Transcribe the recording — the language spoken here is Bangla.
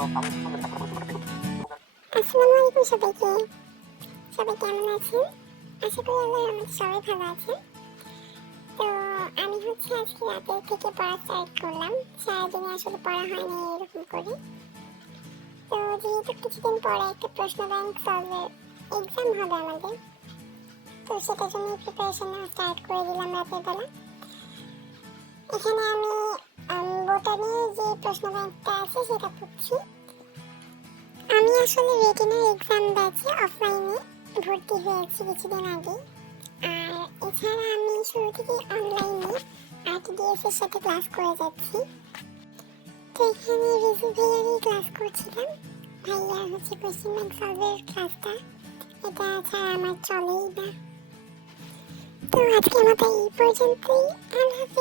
আসসালামু আলাইকুম সবাইকে। সবাই কেমন আছেন? আশা করি আল্লাহর রহমতে সবাই ভালো আছেন। তো আমি আজকে রাতে থেকে পড়া স্টার্ট করলাম। সারাদিনে আসলে পড়া হয়নি এরকম করে। তো যেহেতু কিছুদিন পরে একটা প্রশ্ন ব্যাংক সলভের এক্সাম হবে আমাদের, তো সেটার জন্য প্রিপারেশন নেওয়া স্টার্ট করে দিলাম রাতের বেলা। এখানে আমি বোটানির যে প্রশ্ন ব্যাংকটা আছে সেটা পড়ছি। আমি আসলে রেটিনার এক্সাম ব্যাচে অফলাইনে ভর্তি হয়েছি কিছুদিন আগে। আর এছাড়া আমি শুরু থেকে অনলাইনে আরটিডিএস এর সাথে ক্লাস করে যাচ্ছি। তো এখানে রিজু ভাইয়ারই ক্লাস করছিলাম। ভাইয়া কোয়েশ্চেন ব্যাংক সলভের ক্লাসটা, এটা ছাড়া আমার চলেই না। তো আজকের মতো এই পর্যন্তই। আল্লাহ হাফেজ।